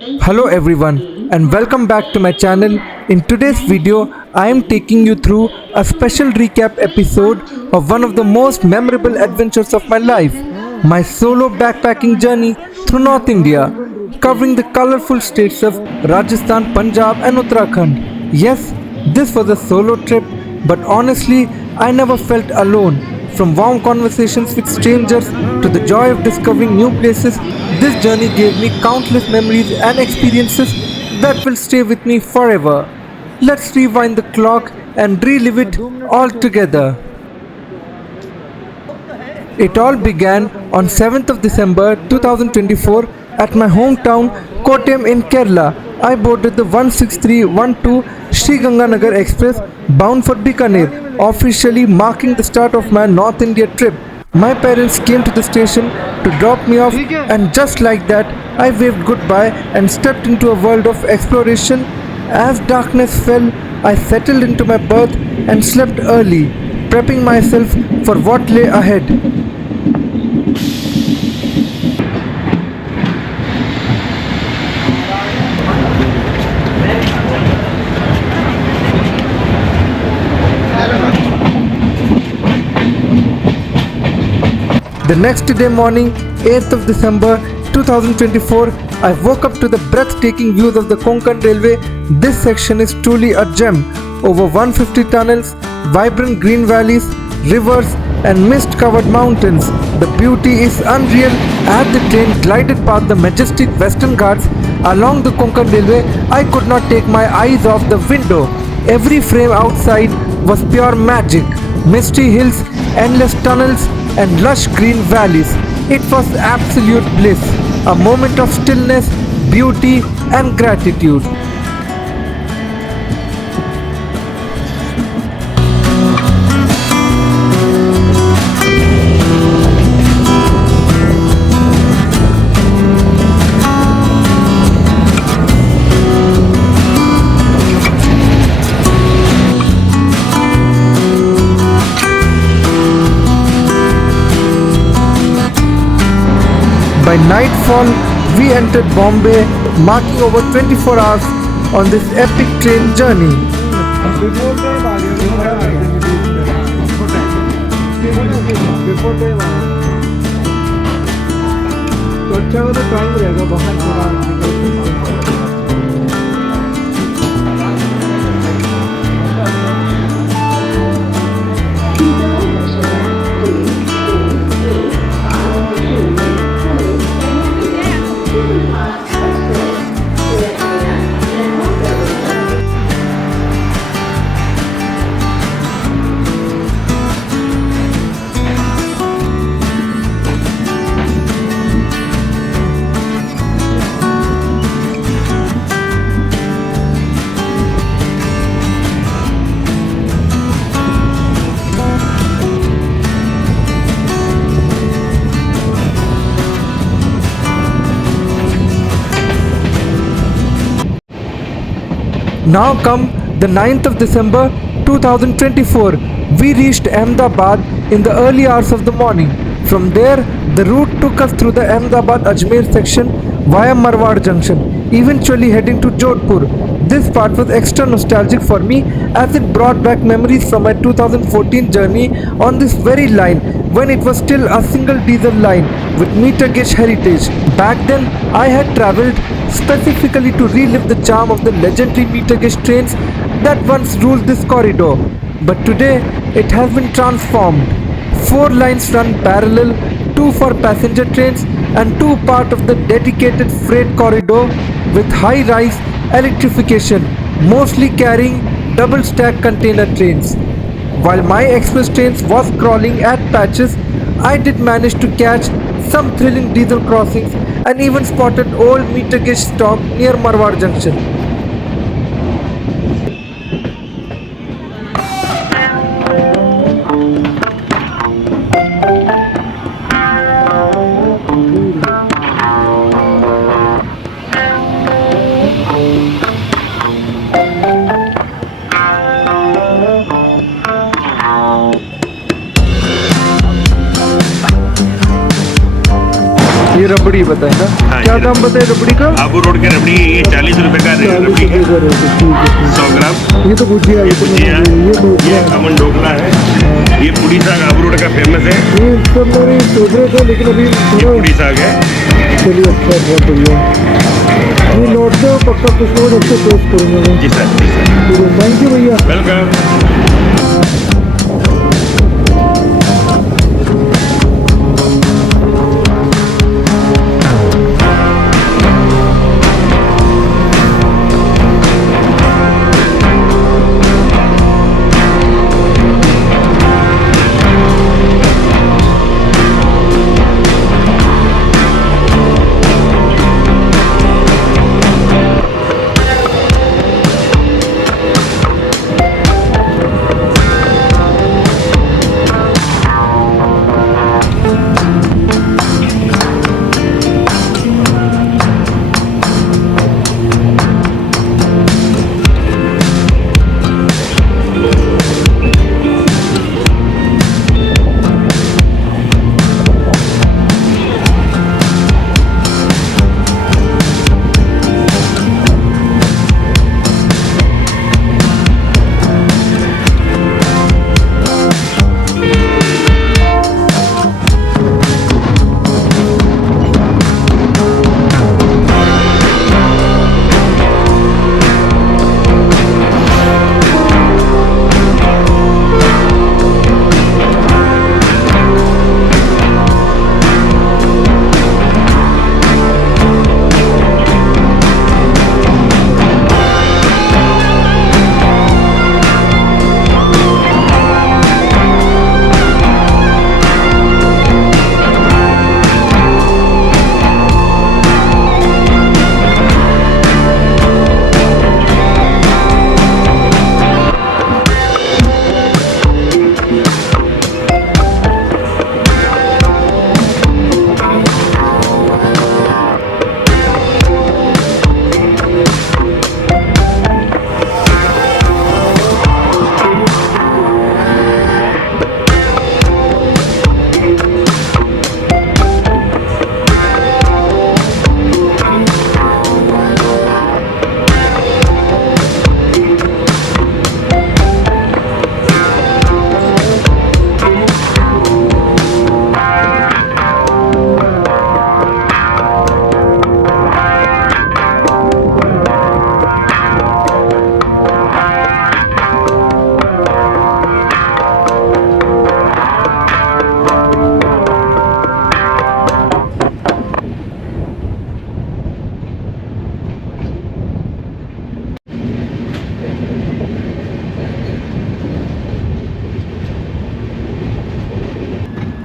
Hello everyone and welcome back to my channel. In today's video, I am taking you through a special recap episode of one of the most memorable adventures of my life, my solo backpacking journey through North India, covering the colorful states of Rajasthan, Punjab and Uttarakhand. Yes, this was a solo trip, but honestly, I never felt alone. From warm conversations with strangers to the joy of discovering new places, this journey gave me countless memories and experiences that will stay with me forever. Let's rewind the clock and relive it all together. It all began on 7th of December 2024 at my hometown Kottayam in Kerala. I boarded the 16312 Sri Ganganagar Express bound for Bikaner, officially marking the start of my North India trip. My parents came to the station to drop me off, and just like that, I waved goodbye and stepped into a world of exploration. As darkness fell, I settled into my berth and slept early, prepping myself for what lay ahead. The next day morning, 8th of December 2024, I woke up to the breathtaking views of the Konkan Railway. This section is truly a gem. Over 150 tunnels, vibrant green valleys, rivers and mist-covered mountains. The beauty is unreal. As the train glided past the majestic Western Ghats along the Konkan Railway, I could not take my eyes off the window. Every frame outside was pure magic. Misty hills, endless tunnels and lush green valleys. It was absolute bliss, a moment of stillness, beauty and gratitude. By nightfall, we entered Bombay, marking over 24 hours on this epic train journey. Now come the 9th of December 2024. We reached Ahmedabad in the early hours of the morning. From there, the route took us through the Ahmedabad-Ajmer section via Marwar Junction, eventually heading to Jodhpur. This part was extra nostalgic for me as it brought back memories from my 2014 journey on this very line when it was still a single diesel line with meter gauge heritage. Back then, I had travelled specifically to relive the charm of the legendary meter gauge trains that once ruled this corridor. But today, it has been transformed. 4 lines run parallel, 2 for passenger trains and 2 part of the dedicated freight corridor with high-rise electrification, mostly carrying double-stack container trains. While my express trains was crawling at patches, I did manage to catch some thrilling diesel crossings and even spotted old meter gauge stock near Marwar Junction. ये रबड़ी बताए ना, हाँ, क्या ये दाम बताए रबड़ी का? Abu road के रबड़ी ये 40 रुपए का रबड़ी है, 100 ग्राम। ये तो भुजिया, ये भुजिया, ये खमन ढोकला है, ये पूड़ी साग आबू रोड का फेमस है। ये सब मेरे फेवरेट है, लेकिन अभी ये पूड़ी साग है। चलिए अच्छा, बहुत बढ़िया। ये लौटते हो पक्का कुछ रोज अच्छे टेस्ट करूँगा मैं। जी सर, जी सर, थैंक यू भैया। Welcome.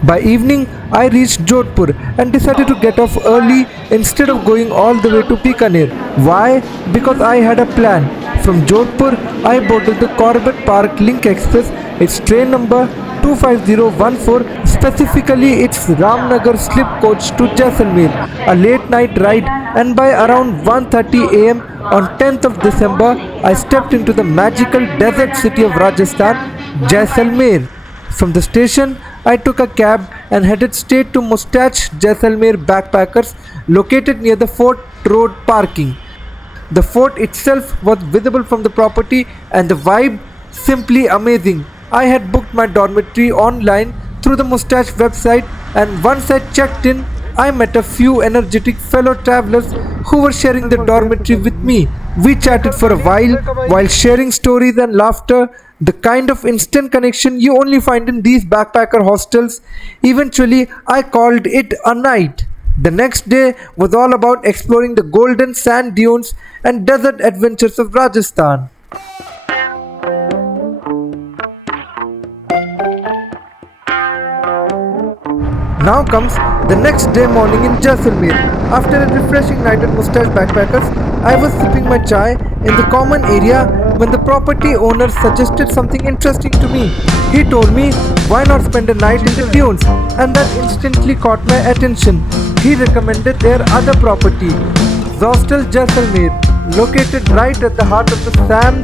By evening, I reached Jodhpur and decided to get off early instead of going all the way to Bikaner. Why? Because I had a plan. From Jodhpur, I boarded the Corbett Park Link Express. Its train number 25014, specifically its Ramnagar slip coach to Jaisalmer, a late night ride, and by around 1:30 am on 10th of December, I stepped into the magical desert city of Rajasthan, Jaisalmer. From the station, I took a cab and headed straight to Mustach Jaisalmer Backpackers, located near the Fort Road parking. The fort itself was visible from the property and the vibe simply amazing. I had booked my dormitory online through the Mustach website, and once I checked in, I met a few energetic fellow travelers who were sharing the dormitory with me. We chatted for a while sharing stories and laughter, the kind of instant connection you only find in these backpacker hostels. Eventually, I called it a night. The next day was all about exploring the golden sand dunes and desert adventures of Rajasthan. Now comes the next day morning in Jaisalmer. After a refreshing night at Mustach Backpackers, I was sipping my chai in the common area when the property owner suggested something interesting to me. He told me, why not spend a night in the dunes? And that instantly caught my attention. He recommended their other property, Hostel Jaisalmer, located right at the heart of the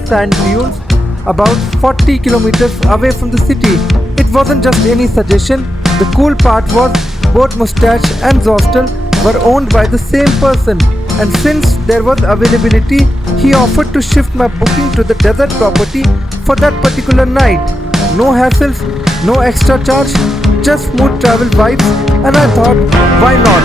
sand dunes, about 40 kilometers away from the city. It wasn't just any suggestion. The cool part was both Mustach and Hostel were owned by the same person, and since there was availability, he offered to shift my booking to the desert property for that particular night. No hassles, no extra charge, just smooth travel vibes, and I thought, why not?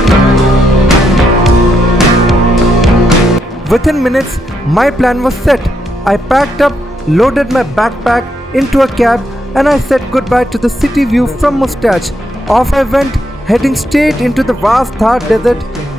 Within minutes, my plan was set. I packed up, loaded my backpack into a cab, and I said goodbye to the city view from Mustache. Off I went, heading straight into the vast Thar desert,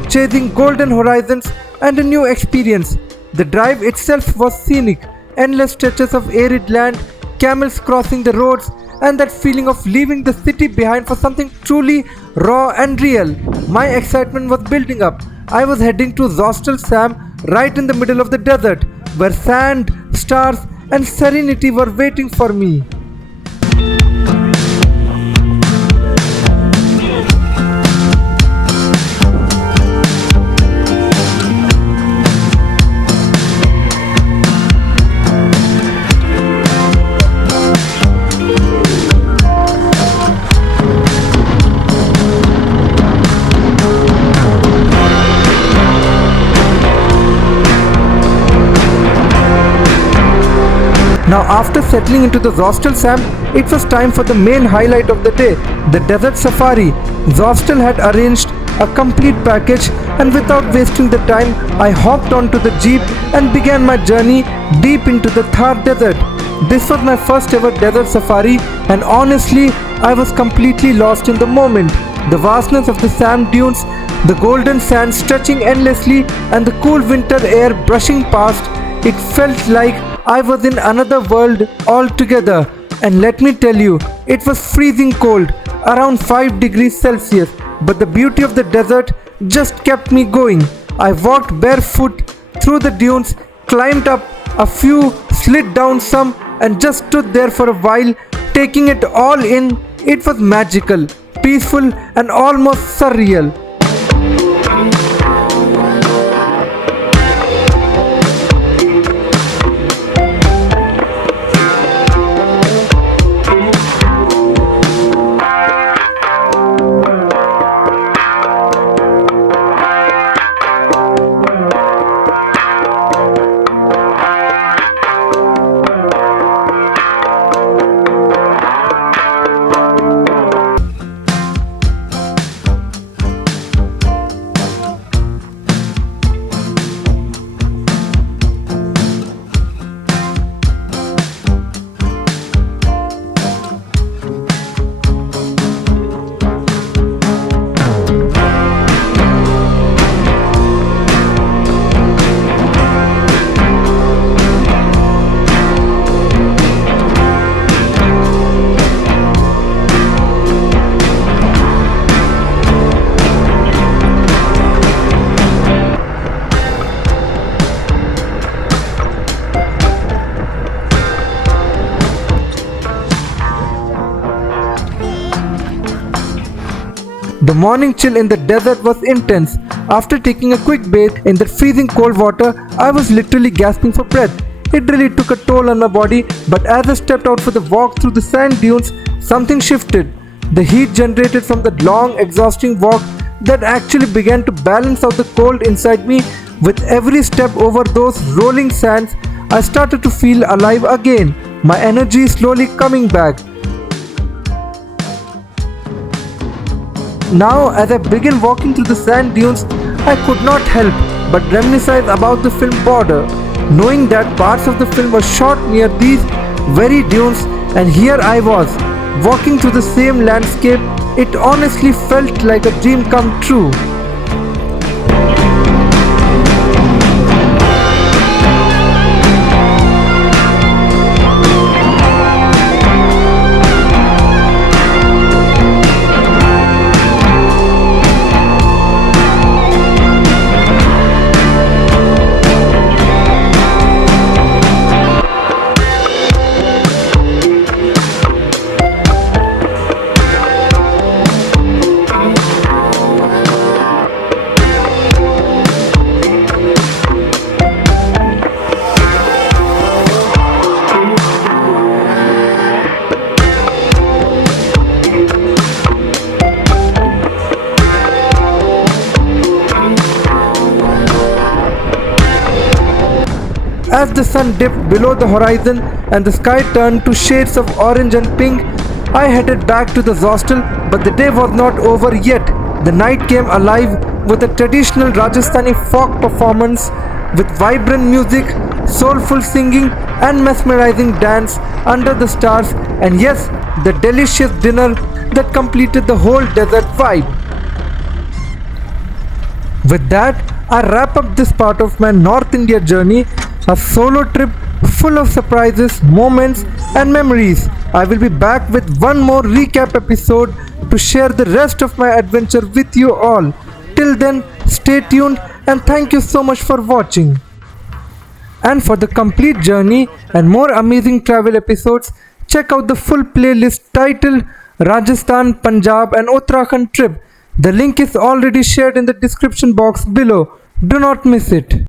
chasing golden horizons and a new experience. The drive itself was scenic, endless stretches of arid land, camels crossing the roads, and that feeling of leaving the city behind for something truly raw and real. My excitement was building up. I was heading to Jaisalmer, right in the middle of the desert, where sand, stars, and serenity were waiting for me. Now after settling into the hostel Sam, it was time for the main highlight of the day, the desert safari. Hostel had arranged a complete package, and without wasting the time, I hopped onto the jeep and began my journey deep into the Thar desert. This was my first ever desert safari, and honestly, I was completely lost in the moment. The vastness of the sand dunes, the golden sand stretching endlessly, and the cool winter air brushing past, it felt like I was in another world altogether. And let me tell you, it was freezing cold, around 5 degrees Celsius, but the beauty of the desert just kept me going. I walked barefoot through the dunes, climbed up a few, slid down some, and just stood there for a while, taking it all in. It was magical, peaceful, and almost surreal. The morning chill in the desert was intense. After taking a quick bathe in the freezing cold water, I was literally gasping for breath. It really took a toll on my body, but as I stepped out for the walk through the sand dunes, something shifted. The heat generated from the long, exhausting walk that actually began to balance out the cold inside me. With every step over those rolling sands, I started to feel alive again, my energy slowly coming back. Now, as I began walking through the sand dunes, I could not help but reminisce about the film Border, knowing that parts of the film were shot near these very dunes, and here I was, walking through the same landscape. It honestly felt like a dream come true. As the sun dipped below the horizon and the sky turned to shades of orange and pink, I headed back to the hostel, but the day was not over yet. The night came alive with a traditional Rajasthani folk performance with vibrant music, soulful singing and mesmerizing dance under the stars, and yes, the delicious dinner that completed the whole desert vibe. With that, I wrap up this part of my North India journey, a solo trip full of surprises, moments, and memories. I will be back with one more recap episode to share the rest of my adventure with you all. Till then, stay tuned and thank you so much for watching. And for the complete journey and more amazing travel episodes, check out the full playlist titled Rajasthan, Punjab and Uttarakhand trip. The link is already shared in the description box below. Do not miss it.